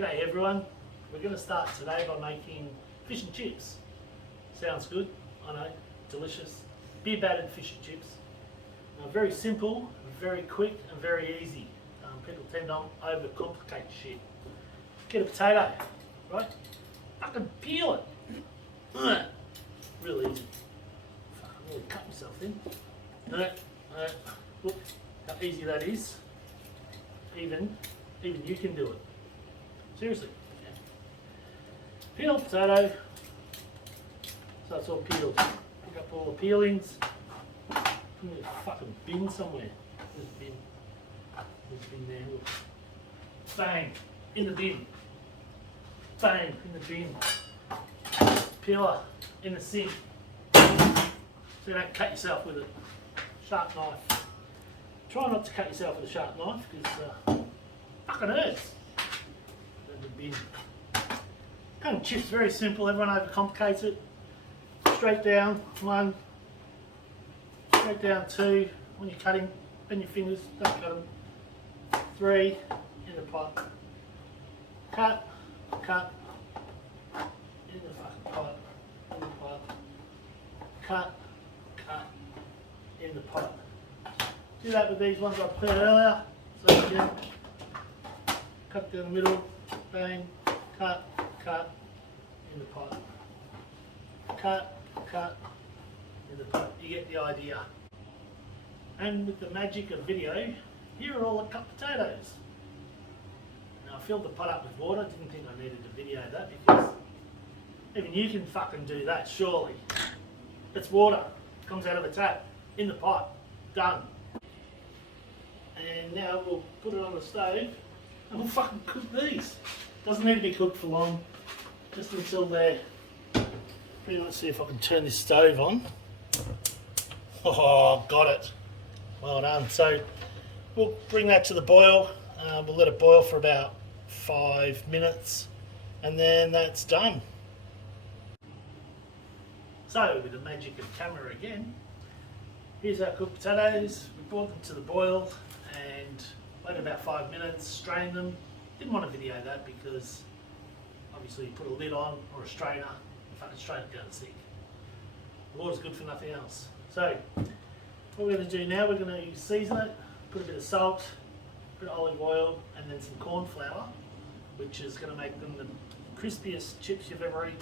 G'day everyone. We're going to start today by making fish and chips. Sounds good, I know, delicious. Beer battered fish and chips. Very simple, very quick and very easy. People tend to overcomplicate shit. Get a potato, right? Fucking peel it. Real easy. Fucking really cut myself in. Look how easy that is. Even you can do it. Seriously. Peel potato. So it's all peeled. Pick up all the peelings. Put it in a fucking bin somewhere. There's a bin. There's a bin there. Look. Bang. In the bin. Bang. In the bin. Peeler. In the sink. So you don't cut yourself with a sharp knife. Try not to cut yourself with a sharp knife because fucking hurts. In the bin. Kind of chips, very simple. Everyone overcomplicates it. Straight down, 1. Straight down, 2. When you're cutting, bend your fingers, don't cut them. 3, in the pot. Cut, in the fucking pot, in the pot. Cut, in the pot. Do that with these ones I put earlier. So again, cut down the middle, bang, cut, in the pot. Cut, in the pot. You get the idea. And with the magic of video, here are all the cut potatoes. Now I filled the pot up with water. Didn't think I needed to video that because even you can fucking do that, surely. It's water. It comes out of a tap. In the pot. Done. And now we'll put it on the stove and we'll fucking cook these. Doesn't need to be cooked for long. Just until they're... Let's see if I can turn this stove on. Oh, got it. Well done. So we'll bring that to the boil. We'll let it boil for about 5 minutes and then that's done. So with the magic of camera again, here's our cooked potatoes. We brought them to the boil and waited about 5 minutes, strained them. Didn't want to video that because obviously you put a lid on or a strainer, and fucking strain it down the sink. The water's good for nothing else. So what we're going to do now, we're going to season it, put a bit of salt, a bit of olive oil and then some corn flour, which is going to make them the crispiest chips you've ever eaten.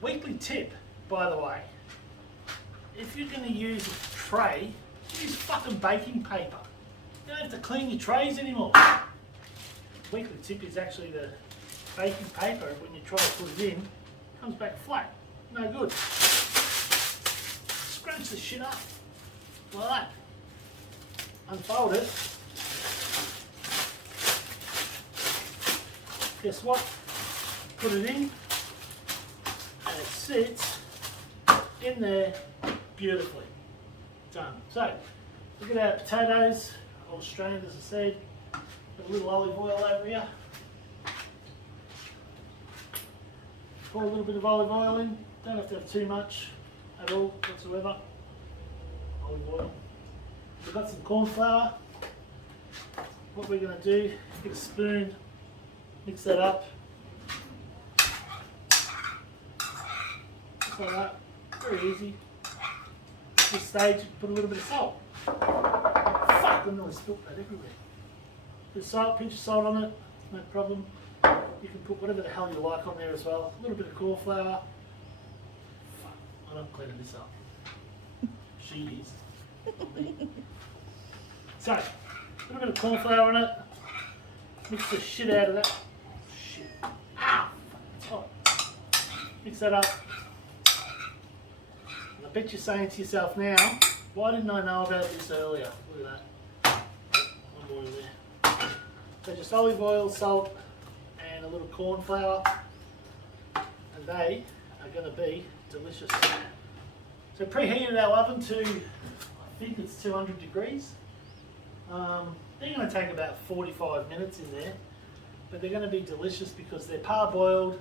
Weekly tip, by the way, if you're going to use a tray, use fucking baking paper. You don't have to clean your trays anymore. Weekly tip is actually the baking paper. When you try to put it in, it comes back flat. No good. Scrunch the shit up like that. Unfold it. Guess what? Put it in, and it sits in there beautifully. Done. So look at our potatoes, all strained as I said. Got a little olive oil over here. Pour a little bit of olive oil in. Don't have to have too much at all whatsoever. Olive oil. We've got some corn flour. What we're going to do, get a spoon, mix that up. Just like that. Very easy. At this stage, you can put a little bit of salt. Fuck, I nearly spilt that everywhere. Bit of salt, pinch of salt on it, no problem. You can put whatever the hell you like on there as well. A little bit of corn flour. Fuck, I'm not cleaning this up. She is. Not me. So, a little bit of corn flour on it. Mix the shit out of that. Shit. Ah, it's hot. Mix that up. And I bet you're saying to yourself now, why didn't I know about this earlier? Look at that. One more in there. So just olive oil, salt, and a little corn flour. And they are going to be delicious. So preheated our oven to, I think it's 200 degrees. They're going to take about 45 minutes in there. But they're going to be delicious because they're parboiled,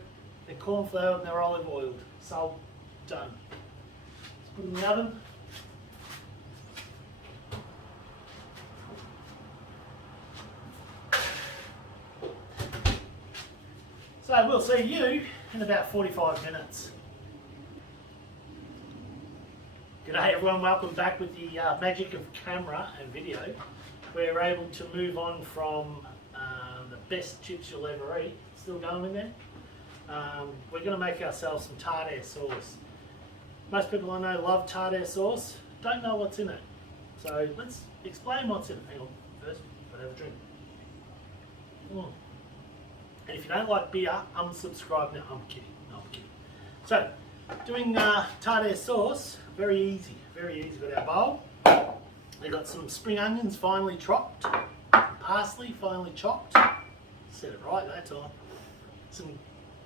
they're corn flour, and they're olive oiled. So done. Let's put them in the oven. So we'll see you in about 45 minutes. G'day everyone, welcome back with the magic of camera and video. We're able to move on from the best chips you'll ever eat, still going in there. We're going to make ourselves some tartare sauce. Most people I know love tartare sauce, don't know what's in it. So let's explain what's in it. Hang on, first, gotta have a drink. And if you don't like beer, unsubscribe now. I'm kidding, no, I'm kidding. So, doing tartare sauce, very easy, very easy. Got our bowl. We've got some spring onions finely chopped, parsley finely chopped. Said it right that time. Some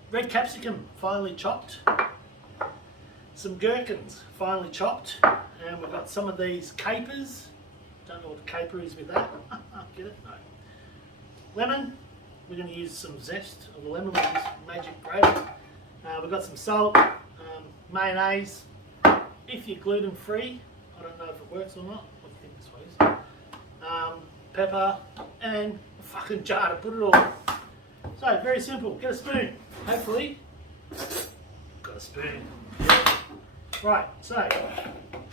red capsicum finely chopped. Some gherkins finely chopped. And we've got some of these capers. Don't know what the caper is with that. Get it? No. Lemon. We're going to use some zest of the lemon with this magic grater. We've got some salt, mayonnaise. If you're gluten free, I don't know if it works or not. What do you think this way? Pepper and a fucking jar to put it all in. So very simple. Get a spoon. Hopefully, got a spoon. Right. So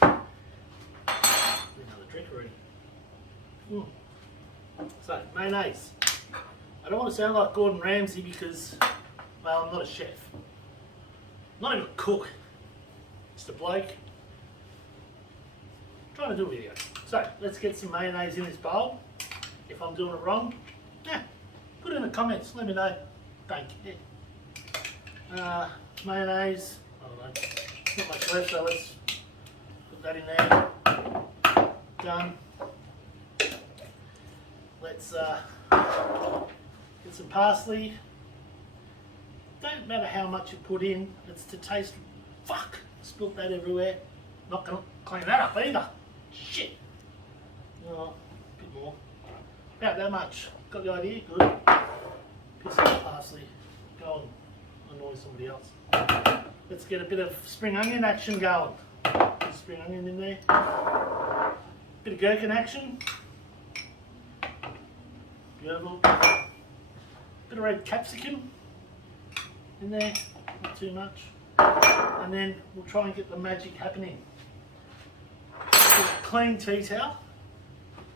another drink already. So mayonnaise. I don't want to sound like Gordon Ramsay because, well, I'm not a chef. I'm not even a cook. Just a bloke trying to do a video. So, let's get some mayonnaise in this bowl. If I'm doing it wrong, put it in the comments, let me know. Don't care. Mayonnaise, I don't know, not much left, so let's put that in there. Done. Let's get some parsley. Don't matter how much you put in, it's to taste. Fuck! Spilt that everywhere. Not gonna clean that up either. Shit! Oh, a bit more. About that much. Got the idea? Good. Piss off parsley. Go and annoy somebody else. Let's get a bit of spring onion action going. Put spring onion in there. Bit of gherkin action. Beautiful. Bit of red capsicum in there, not too much. And then we'll try and get the magic happening. Get a clean tea towel.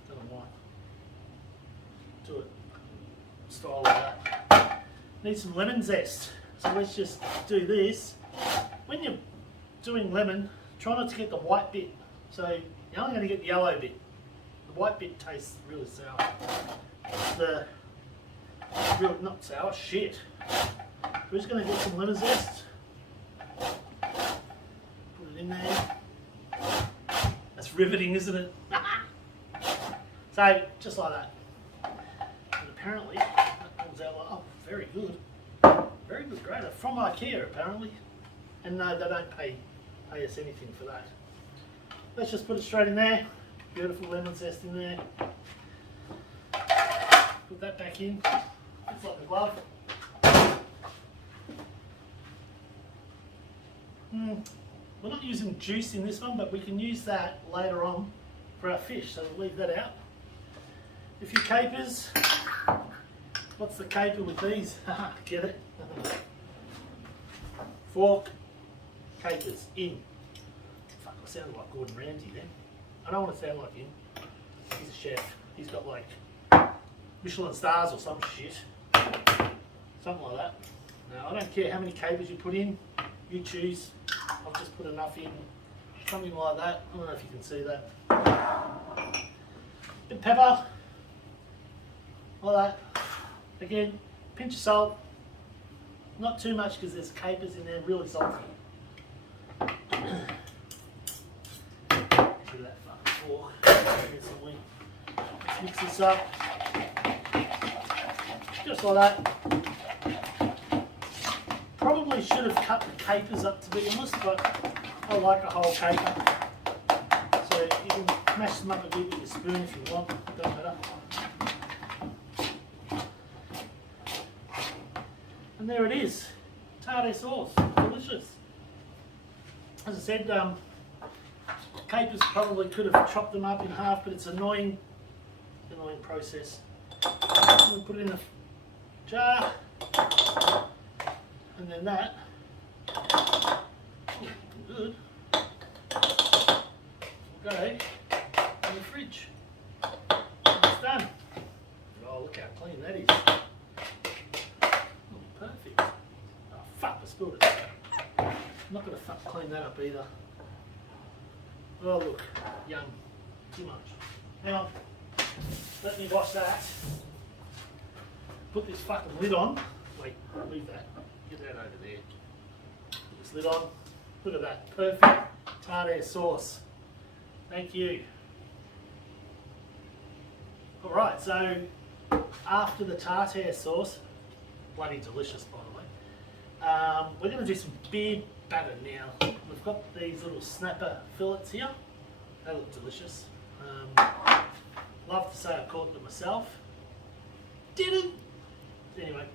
Don't know why. Do it style like that. Need some lemon zest. So let's just do this. When you're doing lemon, try not to get the white bit. So you're only going to get the yellow bit. The white bit tastes really sour. The real, not sour, shit. We're just going to get some lemon zest. Put it in there. That's riveting, isn't it? So, just like that. And apparently, that comes out like, oh, very good. Very good grater. From IKEA, apparently. And no, they don't pay us anything for that. Let's just put it straight in there. Beautiful lemon zest in there. Put that back in. Looks like a glove. We're not using juice in this one, but we can use that later on for our fish, so we'll leave that out. A few capers. What's the caper with these? Get it? Fork. Capers in. Fuck, I sounded like Gordon Ramsay then. I don't want to sound like him. He's a chef. He's got like Michelin stars or some shit. Something like that. Now, I don't care how many capers you put in. You choose. I've just put enough in. Something like that. I don't know if you can see that. Bit of pepper. Like that. Again, pinch of salt. Not too much because there's capers in there, really salty. Bit of that fucking fork. Let's mix this up. Just like that. Probably should have cut the capers up, to be honest, but I like a whole caper. So you can mash them up a bit with your spoon if you want, it doesn't matter. And there it is, tartare sauce, delicious. As I said, capers probably could have chopped them up in half, but it's annoying process. I'm going to put it in a jar. And then that, good, will go in the fridge. It's done. Oh, look how clean that is. Oh, perfect. Oh, fuck, I spilled it. I'm not going to clean that up either. Oh, look, yum. Too much. Hang on. Let me wash that. Put this fucking lid on. Wait, leave that. Get that over there. Put this lid on. Look at that. Perfect tartare sauce. Thank you. Alright, so after the tartare sauce, bloody delicious by the way, we're going to do some beer batter now. We've got these little snapper fillets here. They look delicious. Love to say I caught them myself. Didn't. Anyway,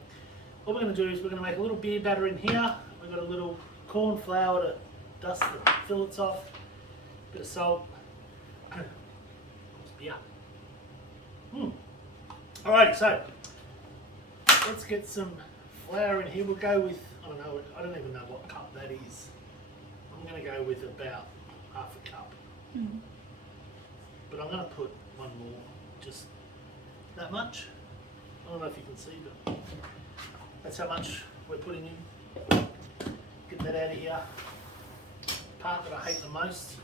what we're going to do is we're going to make a little beer batter in here. We've got a little corn flour to dust the fillets off. Bit of salt. Beer. Alrighty, so let's get some flour in here. We'll go with, I don't even know what cup that is. I'm going to go with about half a cup. But I'm going to put one more, just that much. I don't know if you can see, but that's how much we're putting in. Get that out of here. Part that I hate the most.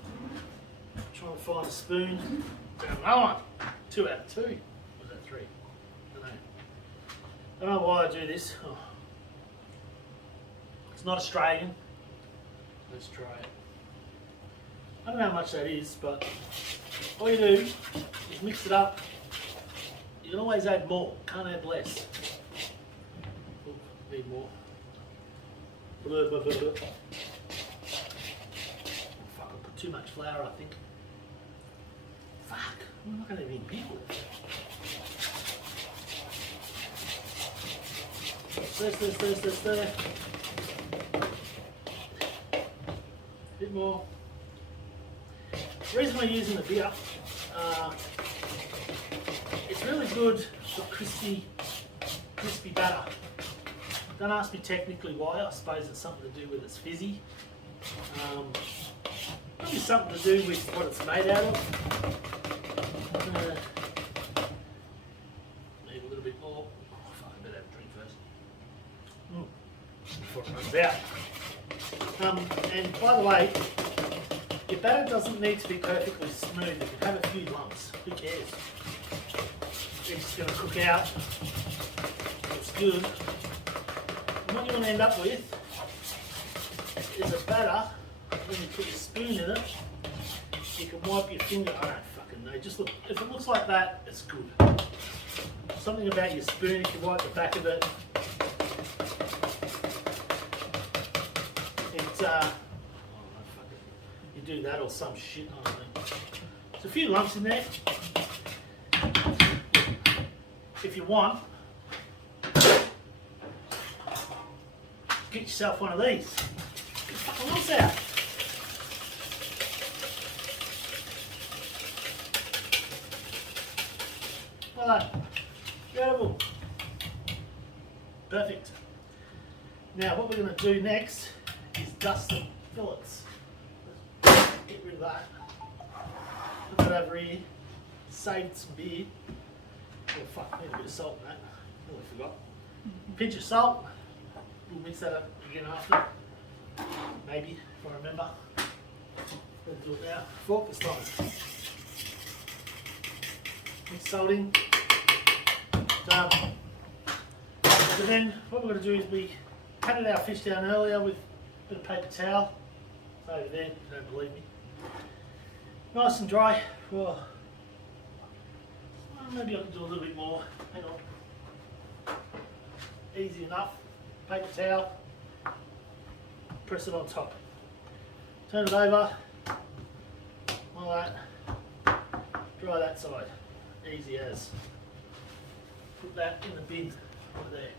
Trying to find a spoon. No one. 2 out of 2. Was that 3? I don't know why I do this. Oh. It's not Australian. Let's try it. I don't know how much that is, but all you do is mix it up. You can always add more, can't add less. Ooh, need more. Fuck, I put too much flour, I think. Fuck, I'm not going to even pickle it. Stir. Bit more. The reason we're using the beer, it's really good for crispy batter. Don't ask me technically why. I suppose it's something to do with its fizzy. Probably something to do with what it's made out of. Need a little bit more. Oh, fuck, I better have a drink first. Before it runs out. And by the way, your batter doesn't need to be perfectly smooth. You can have a few lumps. Who cares? It's just going to cook out. It's good. And what you want to end up with is a batter. When you put your spoon in it, you can wipe your finger. I don't fucking know. Just look. If it looks like that, it's good. Something about your spoon. If you wipe the back of it, it's you do that or some shit. I don't know. There's a few lumps in there. If you want, get yourself one of these. Get the fucking lumps out. Alright, beautiful. Perfect. Now what we're going to do next is dust the fillets. Let's get rid of that. Put that over here. Saved some beer. Oh fuck, need a bit of salt in that. Really forgot. Pinch of salt. We'll mix that up again after. Maybe, if I remember. Let's do it now. Fork this time. Mix salt in. Done. So then what we're going to do is we patted our fish down earlier with a bit of paper towel. It's over there, if you don't believe me. Nice and dry. Oh. Maybe I can do a little bit more. Hang on. Easy enough. Paper towel. Press it on top. Turn it over. Like that. Dry that side. Easy as. Put that in the bin over there.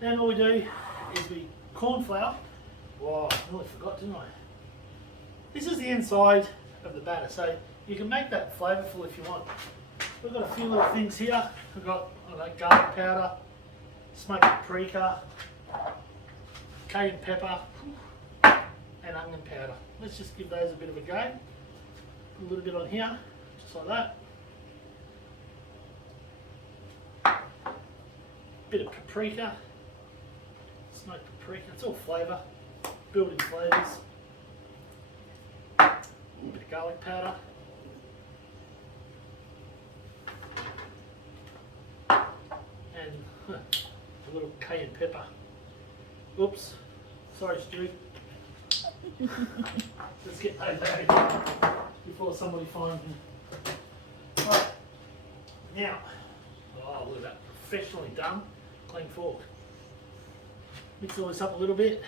Then all we do is we corn flour. Wow, I nearly forgot, didn't I? This is the inside of the batter, so you can make that flavourful if you want. We've got a few little things here. We've got garlic powder, smoked paprika, cayenne pepper, and onion powder. Let's just give those a bit of a go. Put a little bit on here, just like that. Bit of paprika, smoked paprika, it's all flavour, building flavours. A bit of garlic powder. And a little cayenne pepper. Oops, sorry Stu. Let's get those out before somebody finds me. Right, now, oh look at that, professionally done, clean fork. Mix all this up a little bit.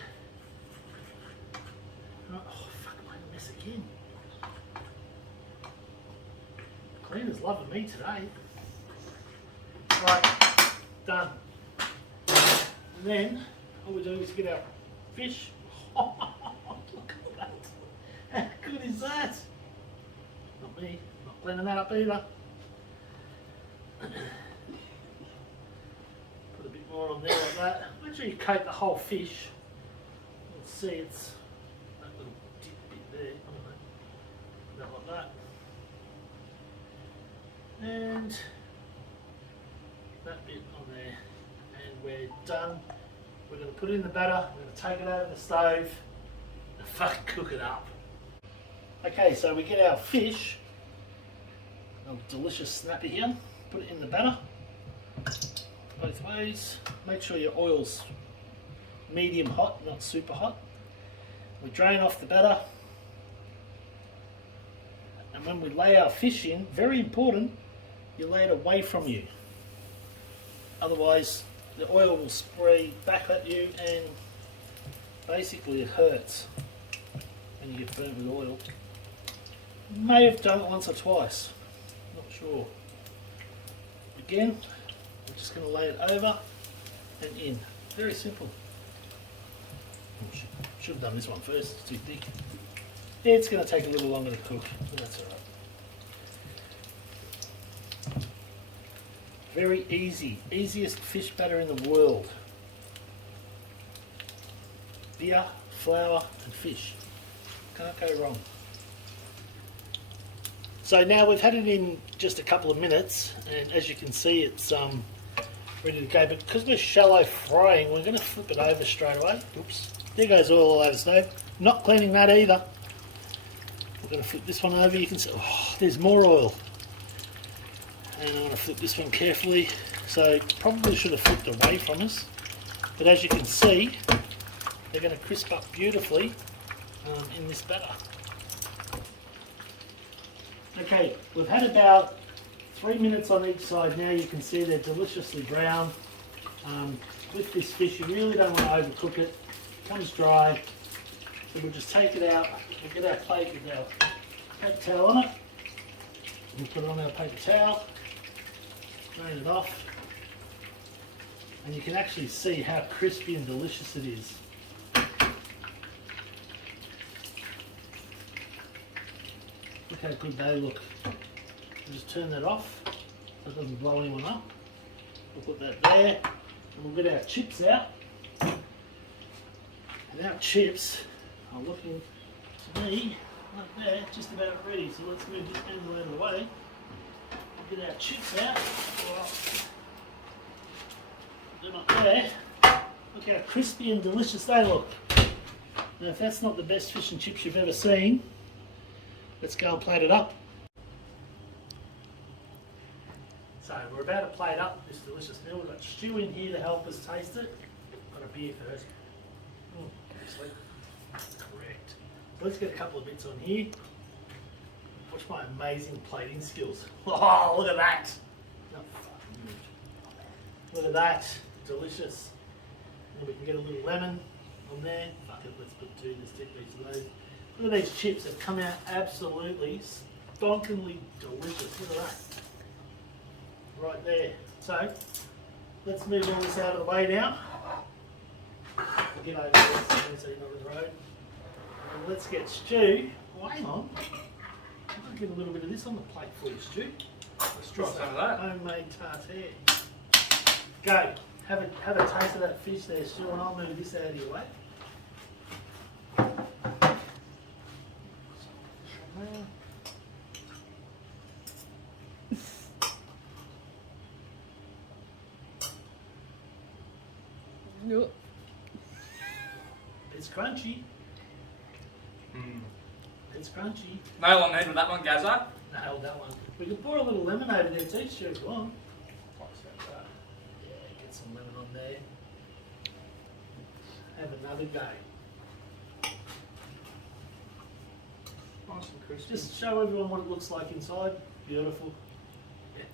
Oh fuck, I made a mess again. Cleaner's loving me today. Right, done. And then all we do is get our fish. Oh, look at that. How good is that? Not me, not cleaning that up either. Put a bit more on there like that. Make sure you coat the whole fish. You'll see it's that little dip bit there. I don't know. Put that like that. And that bit on there. And we're done. We're going to put it in the batter. We're going to take it over the stove and fucking cook it up. Okay, so we get our fish. A delicious snapper here. Put it in the batter. Both ways. Make sure your oil's medium hot, not super hot. We drain off the batter. And when we lay our fish in, very important, you lay it away from you. Otherwise, the oil will spray back at you and basically it hurts when you get burnt with oil. May have done it once or twice, not sure. Again, I'm just going to lay it over and in. Very simple. Should have done this one first, it's too thick. Yeah, it's going to take a little longer to cook, but that's alright. Very easy, easiest fish batter in the world. Beer, flour and fish. Can't go wrong. So now we've had it in just a couple of minutes and as you can see it's ready to go, but because we're shallow frying we're going to flip it over straight away. Oops, there goes oil all over the stove. Not cleaning that either. We're going to flip this one over, you can see, oh, there's more oil. And I'm going to flip this one carefully, so probably should have flipped away from us, but as you can see they're going to crisp up beautifully in this batter. Okay, we've had about 3 minutes on each side now. You can see they're deliciously brown. With this fish you really don't want to overcook it, it comes dry, so we'll just take it out. We'll get our plate with our paper towel on it, we'll put it on our paper towel. Drain it off, and you can actually see how crispy and delicious it is. Look how good they look. We'll just turn that off so it doesn't blow anyone up. We'll put that there, and we'll get our chips out. And our chips are looking to me like that, just about ready. So let's move this handle out of the way. Get our chips out. They're not there. Look how crispy and delicious they look. Now if that's not the best fish and chips you've ever seen, let's go and plate it up. So we're about to plate up this delicious meal. We've got Stu in here to help us taste it. Got a beer first. Actually, that's correct. So let's get a couple of bits on here. Watch my amazing plating skills. Oh, look at that. Look at that. Delicious. And we can get a little lemon on there. Fuck it, let's put two, let's take each of those. Look at these chips that come out absolutely stonkingly delicious. Look at that. Right there. So, let's move all this out of the way now. We'll get over there so you're not in the road. And let's get Stu. Oh, hang on. I'll get a little bit of this on the plate for you, Stu. Let's try some of that. Homemade tartare. Go. Have a taste of that fish there, Stu, and I'll move this out of your way. Yep. It's crunchy. Mm. It's crunchy. No one needed that one, Gazza. Nailed that one. We can pour a little lemon over there too, Stu, if you want. Yeah, get some lemon on there. Have another go. Nice and crispy. Just show everyone what it looks like inside. Beautiful. Yeah.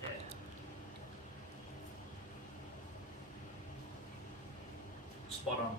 Spot on.